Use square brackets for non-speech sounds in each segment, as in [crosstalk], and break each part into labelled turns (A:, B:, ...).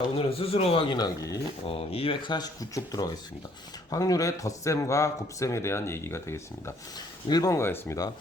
A: 자, 오늘은 스스로 확인하기 어, 249쪽 들어가겠습니다. 확률의 덧셈과 곱셈에 대한 얘기가 되겠습니다. 1번 가겠습니다.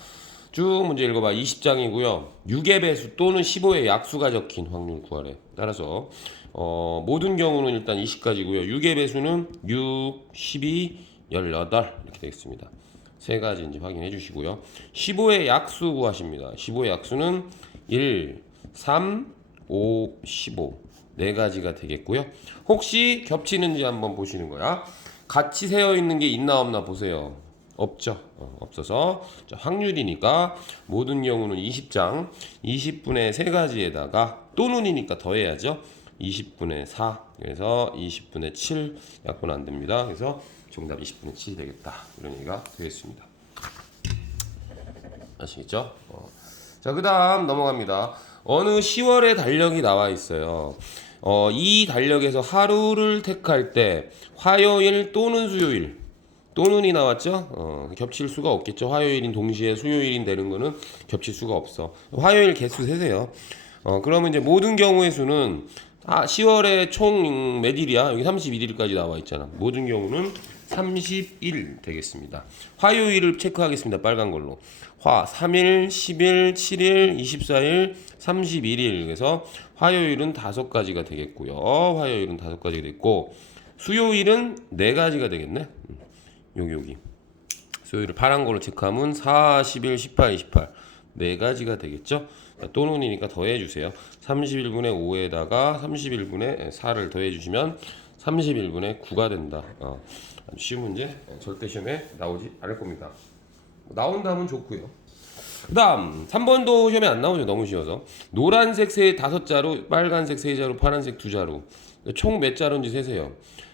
A: 쭉 문제 읽어봐. 20장이고요. 6의 배수 또는 15의 약수가 적힌 확률 구하래. 따라서 어, 모든 경우는 일단 20까지고요. 6의 배수는 6, 12, 18 이렇게 되겠습니다. 세 가지인지 확인해 주시고요. 15의 약수 구하십니다. 15의 약수는 1, 3, 5, 15. 네 가지가 되겠고요. 혹시 겹치는지 한번 보시는 거야. 같이 세어 있는 게 있나 없나 보세요. 없죠. 어, 없어서 자, 확률이니까 모든 경우는 20장 20분의 세 가지에다가 또는이니까 더해야죠. 20분의 4 그래서 20분의 7 약분 안 됩니다. 그래서 정답 20분의 7이 되겠다. 이런 얘기가 되겠습니다. 아시겠죠? 어. 자, 그 다음 넘어갑니다. 어느 10월의 달력이 나와 있어요. 어, 이 달력에서 하루를 택할 때 화요일 또는 수요일 또는이 나왔죠? 어, 겹칠 수가 없겠죠. 화요일인 동시에 수요일인 되는 거는 겹칠 수가 없어. 화요일 개수 세세요. 어, 그러면 이제 모든 경우의 수는 아, 10월에 총 몇일이야? 여기 31일까지 나와 있잖아. 모든 경우는 31 되겠습니다. 화요일을 체크하겠습니다. 빨간 걸로. 화 3일, 10일, 7일, 24일, 31일. 그래서 화요일은 다섯 가지가 되겠고요. 화요일은 다섯 가지가 됐고 수요일은 네 가지가 되겠네. 음, 여기 여기. 수요일을 파란 걸로 체크하면 4, 11, 18, 28. 네 가지가 되겠죠. 자, 또는이니까 더해 주세요. 31분의 5에다가 31분의 4를 더해 주시면 31분의 9가 된다. 어, 쉬운 문제. 어, 절대 시험에 나오지 않을 겁니다. 나온다면 좋고요. 그 다음 3번도 시험에 안 나오죠. 너무 쉬워서. 노란색 세 다섯 자루, 빨간색 세 자루, 파란색 두 자루. 총 몇 자루인지 세세요.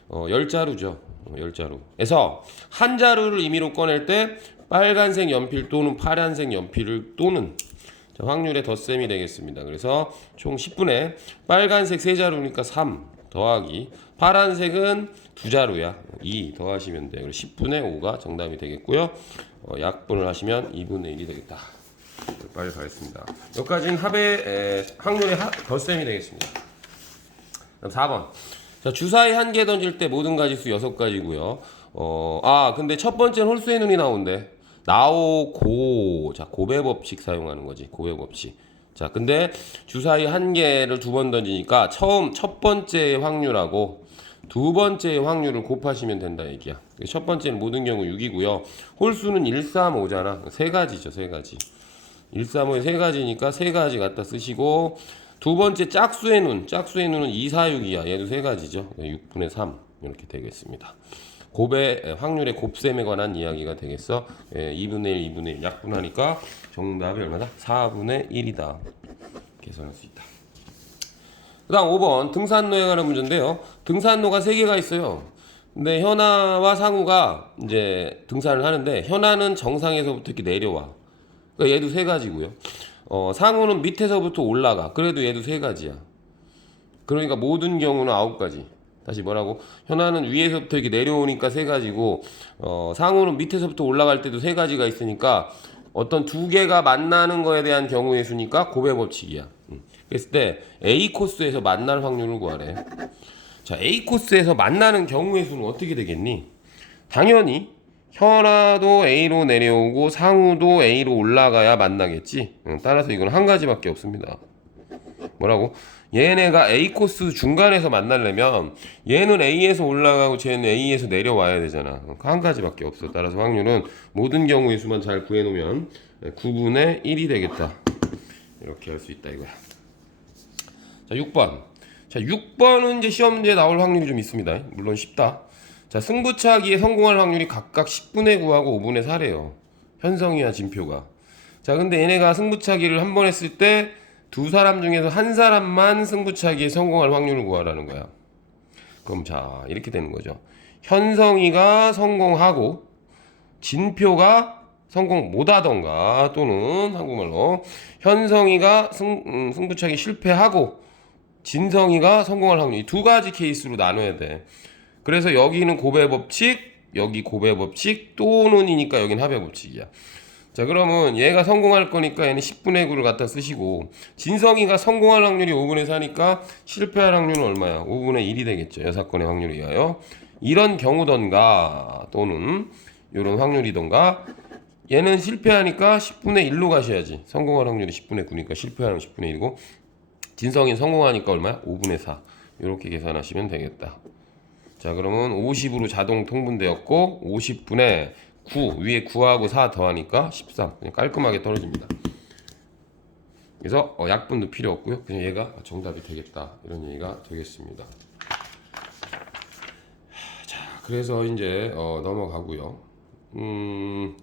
A: 어, 열 자루죠. 어, 열 자루 에서 한 자루를 임의로 꺼낼 때 빨간색 연필 또는 파란색 연필을 또는 자, 확률의 덧셈이 되겠습니다. 그래서 총 10분의 빨간색 세 자루니까 3 더하기 파란색은 두 자루야. 2 더하시면 돼요. 그래서 10분의 5가 정답이 되겠고요. 어, 약분을 하시면 2분의 1이 되겠다. 빨리 가겠습니다. 여기까지는 합의 에, 확률의 하, 덧셈이 되겠습니다. 그럼 4번. 자, 주사위 한 개 던질 때 모든 가지수 6가지고요. 어, 아, 근데 첫 번째는 홀수의 눈이 나온대. 나오고 자, 고배 법칙 사용하는 거지. 고배 법칙. 자, 근데 주사위 한 개를 두 번 던지니까 처음 첫 번째 확률하고 두 번째 확률을 곱하시면 된다 얘기야. 첫 번째는 모든 경우 6이고요. 홀수는 1, 3, 5잖아. 세 가지죠, 세 가지. 1, 3, 5에 세 가지니까 세 가지 갖다 쓰시고 두 번째 짝수의 눈, 짝수의 눈은 2, 4, 6이야. 얘도 세 가지죠. 6분의 3 이렇게 되겠습니다. 곱의 확률의 곱셈에 관한 이야기가 되겠어. 예, 2분의 1, 2분의 1 약분하니까 정답이 얼마다? 4분의 1이다. 계산할 수 있다. 그 다음 5번 등산로에 관한 문제인데요. 등산로가 세 개가 있어요. 근데 현아와 상우가 이제 등산을 하는데 현아는 정상에서부터 이렇게 내려와. 그러니까 얘도 세 가지고요. 어, 상우는 밑에서부터 올라가. 그래도 얘도 세 가지야. 그러니까 모든 경우는 아홉 가지. 다시 뭐라고? 현아는 위에서부터 이렇게 내려오니까 세 가지고, 어, 상우는 밑에서부터 올라갈 때도 세 가지가 있으니까 어떤 두 개가 만나는 거에 대한 경우의 수니까 고배 법칙이야. 음. 그랬을 때 A 코스에서 만날 확률을 구하래. 자, A 코스에서 만나는 경우의 수는 어떻게 되겠니? 당연히 현아도 A로 내려오고 상우도 A로 올라가야 만나겠지. 응, 따라서 이건 한 가지밖에 없습니다. 뭐라고? 얘네가 A 코스 중간에서 만나려면 얘는 A에서 올라가고 쟤는 A에서 내려와야 되잖아. 한 가지밖에 없어. 따라서 확률은 모든 경우의 수만 잘 구해놓으면 9분의 1이 되겠다. 이렇게 할 수 있다 이거야. 자, 6번. 자, 6번은 이제 시험 문제에 나올 확률이 좀 있습니다. 물론 쉽다. 자, 승부차기에 성공할 확률이 각각 10분의 9하고 5분의 4래요. 현성이와 진표가. 자, 근데 얘네가 승부차기를 한 번 했을 때 두 사람 중에서 한 사람만 승부차기에 성공할 확률을 구하라는 거야. 그럼 자, 이렇게 되는 거죠. 현성이가 성공하고 진표가 성공 못하던가 또는 한국말로 현성이가 승, 음, 승부차기 실패하고 진성이가 성공할 확률 이 두 가지 케이스로 나눠야 돼. 그래서 여기는 고배 법칙, 여기 고배 법칙 또는이니까 여기는 합의 법칙이야. 자 그러면 얘가 성공할 거니까 얘는 10분의 9를 갖다 쓰시고 진성이가 성공할 확률이 5분의 4니까 실패할 확률은 얼마야? 5분의 1이 되겠죠. 여사건의 확률에 의하여 이런 경우던가 또는 이런 확률이던가 얘는 실패하니까 10분의 1로 가셔야지. 성공할 확률이 10분의 9니까 실패하는 10분의 1이고 진성이 성공하니까 얼마야? 5분의 4. 이렇게 계산하시면 되겠다. 자 그러면 50으로 자동 통분되었고 50분의 9 위에 9하고 4 더하니까 13 그냥 깔끔하게 떨어집니다. 그래서 어, 약분도 필요 없고요. 그냥 얘가 정답이 되겠다 이런 얘기가 되겠습니다. 자 그래서 이제 어, 넘어가고요. 음,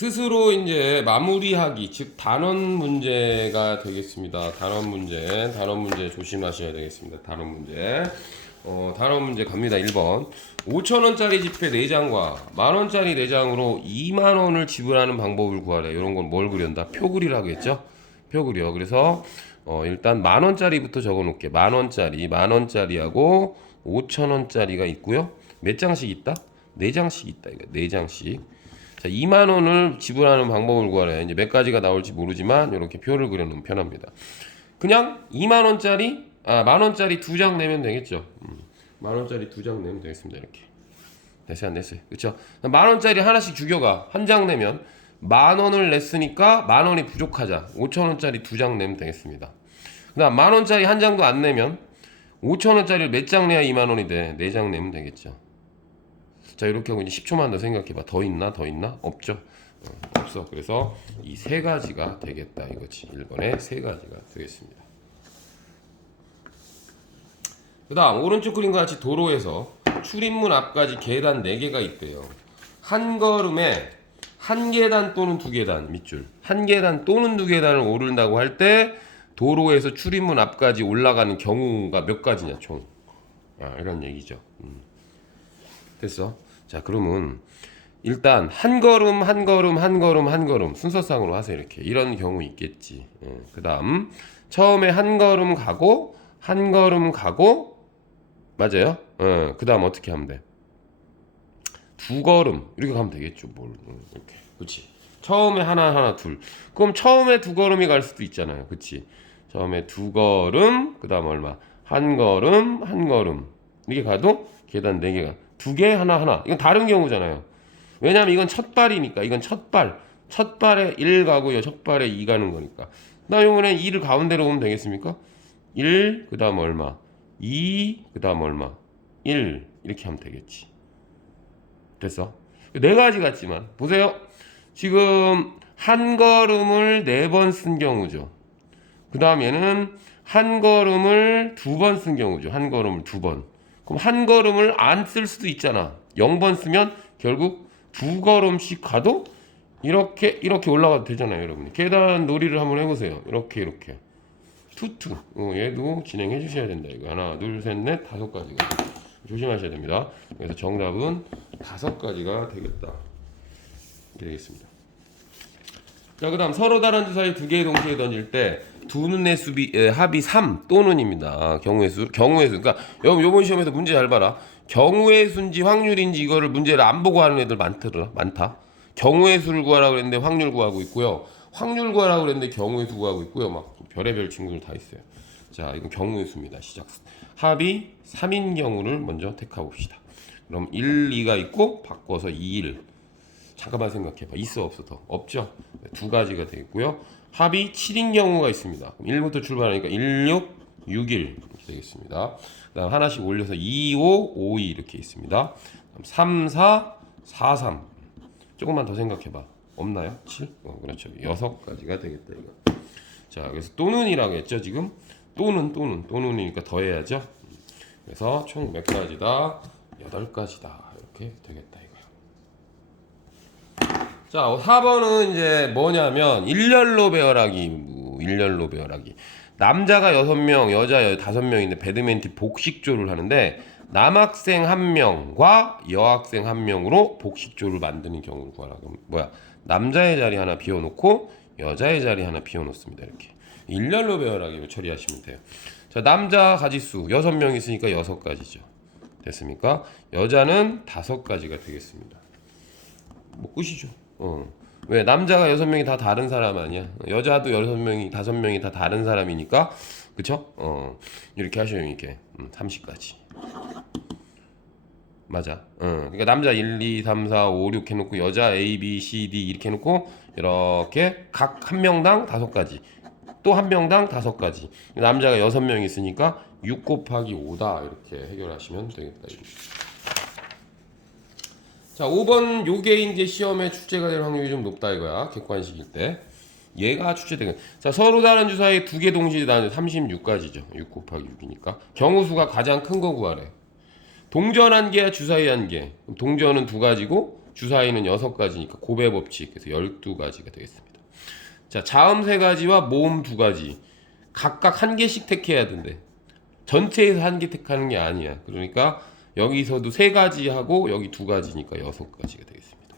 A: 스스로 이제 마무리하기 즉 단원 문제가 되겠습니다. 단원 문제, 단원 문제 조심하셔야 되겠습니다. 단원 문제. 어, 단원 문제 갑니다. 1번. 5천 원짜리 지폐 4장과 만 원짜리 4장으로 2만 원을 지불하는 방법을 구하래. 이런 건 뭘 그린다? 표 그리라고 했죠? 표 그려. 그래서 어, 일단 만 원짜리부터 적어 놓을게. 만 원짜리, 만 원짜리하고 5천 원짜리가 있고요. 몇 장씩 있다? 4장씩 있다. 이거 4장씩. 자, 2만 원을 지불하는 방법을 구하래. 이제 몇 가지가 나올지 모르지만 이렇게 표를 그려 놓으면 편합니다. 그냥 2만 원짜리 아, 만 원짜리 두 장 내면 되겠죠. 음, 만 원짜리 두 장 내면 되겠습니다. 이렇게. 됐어요, 안 됐어요? 그렇죠? 만 원짜리 하나씩 죽여가. 한 장 내면 만 원을 냈으니까 만 원이 부족하자. 5천 원짜리 두 장 내면 되겠습니다. 그다음 만 원짜리 한 장도 안 내면 5천 원짜리를 몇 장 내야 2만 원이 돼? 네 장 내면 되겠죠. 자 이렇게 하고 이제 10초만 더 생각해봐. 더 있나? 더 있나? 없죠. 어, 없어. 그래서 이 세 가지가 되겠다 이거지. 1번에 세 가지가 되겠습니다. 그 다음 오른쪽 그림과 같이 도로에서 출입문 앞까지 계단 4개가 있대요. 한 걸음에 한 계단 또는 두 계단 밑줄 한 계단 또는 두 계단을 오른다고 할 때 도로에서 출입문 앞까지 올라가는 경우가 몇 가지냐 총 아, 이런 얘기죠. 음. 됐어. 자 그러면 일단 한 걸음 한 걸음 한 걸음 한 걸음 순서상으로 하세요 이렇게 이런 경우 있겠지. 예. 그다음 처음에 한 걸음 가고 한 걸음 가고 맞아요. 어, 그다음 어떻게 하면 돼? 두 걸음 이렇게 가면 되겠죠. 뭘 음, 이렇게 그렇지. 처음에 하나 하나 둘. 그럼 처음에 두 걸음이 갈 수도 있잖아요. 그렇지. 처음에 두 걸음 그다음 얼마? 한 걸음 한 걸음 이렇게 가도 계단 네 개가 두 개 하나 하나 이건 다른 경우잖아요. 왜냐하면 이건 첫 발이니까 이건 첫 발. 첫 발에 1 가고요. 첫 발에 2 가는 거니까. 나 이번에 2를 가운데로 오면 되겠습니까? 1 그다음 얼마? 2 그다음 얼마? 1 이렇게 하면 되겠지. 됐어? 네 가지 같지만 보세요. 지금 한 걸음을 네 번 쓴 경우죠. 그 다음 얘는 한 걸음을 두 번 쓴 경우죠. 한 걸음을 두 번. 그럼 한 걸음을 안 쓸 수도 있잖아. 0번 쓰면 결국 두 걸음씩 가도 이렇게 이렇게 올라가도 되잖아요, 여러분. 계단 놀이를 한번 해보세요. 이렇게 이렇게. 투투. 어, 얘도 진행해 주셔야 된다. 이거 하나, 둘, 셋, 넷, 다섯 가지가 조심하셔야 됩니다. 그래서 정답은 다섯 가지가 되겠다. 되겠습니다. 자, 그 다음 서로 다른 주사위 두개 동시에 던질 때 두 눈의 수비 에, 합이 3 또는입니다. 경우의 수 경우의 수. 그러니까 여러분 요번 시험에서 문제 잘 봐라. 경우의 수인지 확률인지 이거를 문제를 안 보고 하는 애들 많더라. 많다. 경우의 수를 구하라고 그랬는데 확률 구하고 있고요. 확률 구하라고 그랬는데 경우의 수 구하고 있고요. 막 별의별 친구들 다 있어요. 자, 이건 경우의 수입니다. 시작. 합이 3인 경우를 먼저 택하고 봅시다. 그럼 1, 2가 있고 바꿔서 2, 1. 잠깐만 생각해봐. 있어 없어 더 없죠? 네, 두 가지가 되겠고요. 합이 7인 경우가 있습니다. 그럼 1부터 출발하니까 1, 6, 6, 1 이렇게 되겠습니다. 그다음 하나씩 올려서 2, 5, 5, 2 이렇게 있습니다. 그럼 3, 4, 4, 3. 조금만 더 생각해봐. 없나요? 7? 어, 그렇죠. 여섯 가지가 되겠다 이거. 자, 그래서 또는이라고 했죠 지금. 또는 또는 또는이니까 더해야죠. 그래서 총 몇 가지다? 여덟 가지다. 이렇게 되겠다. 자, 4번은 이제 뭐냐면 일렬로 배열하기, 뭐, 일렬로 배열하기. 남자가 6명, 여자 5명인데 배드민턴 복식조를 하는데 남학생 1명과 여학생 1명으로 복식조를 만드는 경우를 구하라. 그럼 뭐야? 남자의 자리 하나 비워 놓고 여자의 자리 하나 비워 놓습니다. 이렇게 일렬로 배열하기로 처리하시면 돼요. 자, 남자 가지수 6명 있으니까 6가지죠. 됐습니까? 여자는 5가지가 되겠습니다. 뭐 끝이죠. 어. 왜 남자가 여섯 명이 다 다른 사람 아니야? 여자도 여섯 명이 다섯 명이 다 다른 사람이니까 그쵸? 어 이렇게 하셔요 이렇게 음, 30까지 맞아. 어. 그러니까 남자 1, 2, 3, 4, 5, 6 해놓고 여자 A, B, C, D 이렇게 해놓고 이렇게 각 한 명당 다섯 가지 또 한 명당 다섯 가지 남자가 여섯 명 있으니까 6 곱하기 5다 이렇게 해결하시면 되겠다. 이거. 자, 5번 요게 이제 시험에 출제가 될 확률이 좀 높다 이거야. 객관식일 때. 얘가 출제되는. 자, 서로 다른 주사위 두개 동시에 나는 36가지죠. 6 곱하기 6이니까. 경우수가 가장 큰 거 구하래. 동전 한 개야 주사위 한 개. 그럼 동전은 두 가지고 주사위는 여섯 가지니까 고배 법칙. 그래서 12가지가 되겠습니다. 자, 자음 세 가지와 모음 두 가지. 각각 한 개씩 택해야 된대. 전체에서 한 개 택하는 게 아니야. 그러니까 여기서도 세 가지 하고 여기 두 가지니까 여섯 가지가 되겠습니다.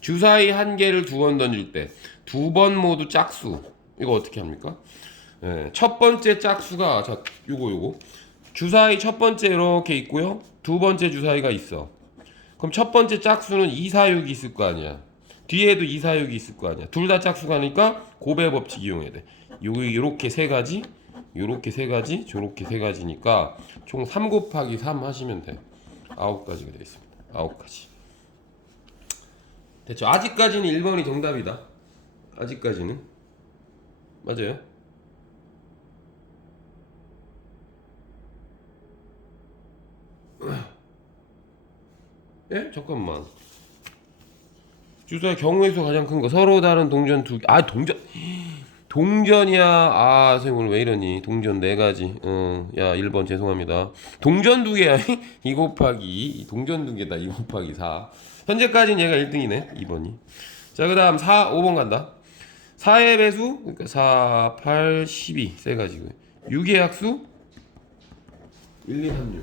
A: 주사위 한 개를 두 번 던질 때 두 번 모두 짝수. 이거 어떻게 합니까? 예, 첫 번째 짝수가 자, 요거 요거. 주사위 첫 번째 이렇게 있고요. 두 번째 주사위가 있어. 그럼 첫 번째 짝수는 2, 4, 6이 있을 거 아니야. 뒤에도 2, 4, 6이 있을 거 아니야. 둘 다 짝수가니까 고배 법칙 이용해야 돼. 여기 요렇게 세 가지, 요렇게 세 가지, 저렇게 세 가지니까 총 3 곱하기 3 하시면 돼. 아홉 가지가 되겠습니다. 아홉 가지. 됐죠? 아직까지는 1번이 정답이다. 아직까지는. 맞아요? 예? 잠깐만. 주사의 경우의 수 가장 큰 거. 서로 다른 동전 두 개. 아, 동전. 동전이야. 아, 선생님 오늘 왜 이러니? 동전 네 가지. 어, 야, 1번 죄송합니다. 동전 두 개야. [laughs] 2 곱하기. 동전 두 개다. 2 곱하기 4. 현재까지는 얘가 1등이네. 2번이. 자, 그 다음 4, 5번 간다. 4의 배수. 그러니까 4, 8, 12. 세 가지고. 6의 약수. 1, 2, 3,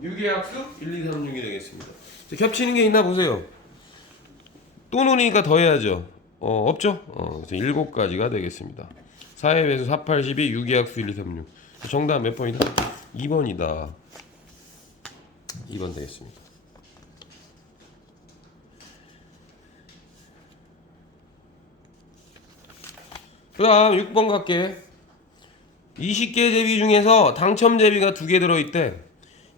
A: 6. 6의 약수 1, 2, 3, 6이 되겠습니다. 자, 겹치는 게 있나 보세요. 또 노니까 더 해야죠. 어, 없죠? 어, 그래서 7가지가 되겠습니다. 4의 배수 4, 8, 12, 6의 약수 1, 2, 3, 6. 정답 몇 번이다? 2번이다. 2번 되겠습니다. 그 다음 6번 갈게. 20개 제비 중에서 당첨 제비가 두 개 들어있대.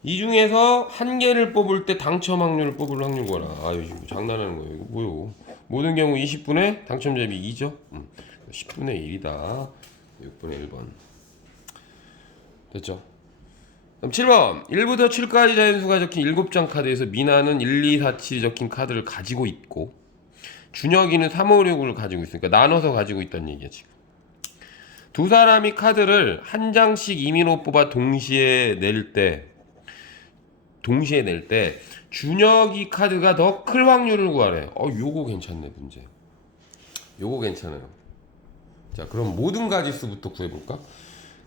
A: 이 중에서 한 개를 뽑을 때 당첨 확률을 뽑을 확률 거라. 아유 장난하는 거예요. 이거 뭐요? 모든 경우 20분의 당첨 대비 2죠. 음, 10분의 1이다. 6분의 1번. 됐죠? 그럼 7번 1부터 7까지 자연수가 적힌 7장 카드에서 미나는 1, 2, 4, 7이 적힌 카드를 가지고 있고 준혁이는 3, 5, 6을 가지고 있으니까 나눠서 가지고 있다는 얘기야 지금. 두 사람이 카드를 한 장씩 이민호 뽑아 동시에 낼 때 동시에 낼 때 준혁이 카드가 더 클 확률을 구하래. 어, 요거 괜찮네 문제. 요거 괜찮아요. 자, 그럼 모든 가지수부터 구해볼까?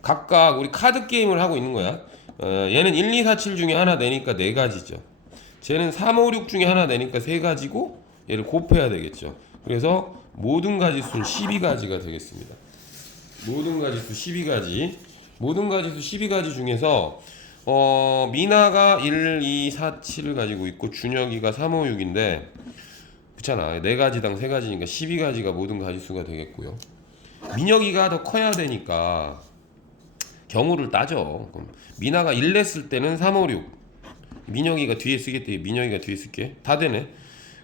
A: 각각 우리 카드 게임을 하고 있는 거야. 어, 얘는 1, 2, 4, 7 중에 하나 내니까 네 가지죠. 쟤는 3, 5, 6 중에 하나 내니까 세 가지고 얘를 곱해야 되겠죠. 그래서 모든 가지수는 12가지가 되겠습니다. 모든 가지수 12가지. 모든 가지수 12가지 중에서 어, 미나가 1, 2, 4, 7을 가지고 있고 준혁이가 3, 5, 6인데 그렇잖아. 네 가지당 세 가지니까 12가지가 모든 가지수가 되겠고요. 민혁이가 더 커야 되니까 경우를 따져. 그럼 미나가 1 냈을 때는 3, 5, 6. 민혁이가 뒤에 쓰겠대. 민혁이가 뒤에 쓸게. 다 되네.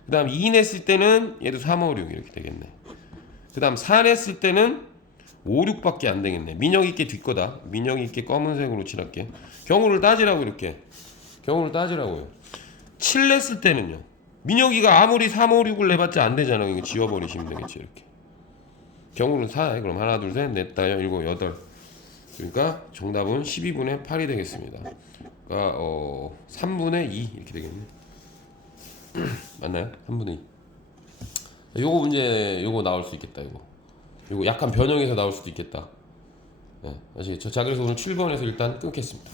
A: 그 다음 2 냈을 때는 얘도 3, 5, 6 이렇게 되겠네. 그 다음 4 냈을 때는 5, 6밖에 안 되겠네. 민혁이 께 뒷거다. 민혁이 께 검은색으로 칠할게. 경우를 따지라고 이렇게. 경우를 따지라고요. 7 냈을 때는요. 민혁이가 아무리 3, 5, 6을 내봤자 안 되잖아. 이거 지워버리시면 되겠지 이렇게. 경우는 4. 그럼 하나, 둘, 셋, 넷, 다, 일곱, 여덟. 그러니까 정답은 12분의 8이 되겠습니다. 그러니까 어 3분의 2 이렇게 되겠네. [clears throat] 맞나요? 3분의 2. 요거 문제 요거 나올 수 있겠다 이거. 요거 약간 변형해서 나올 수도 있겠다. 네, 아시겠죠? 자 그래서 오늘 7번에서 일단 끊겠습니다.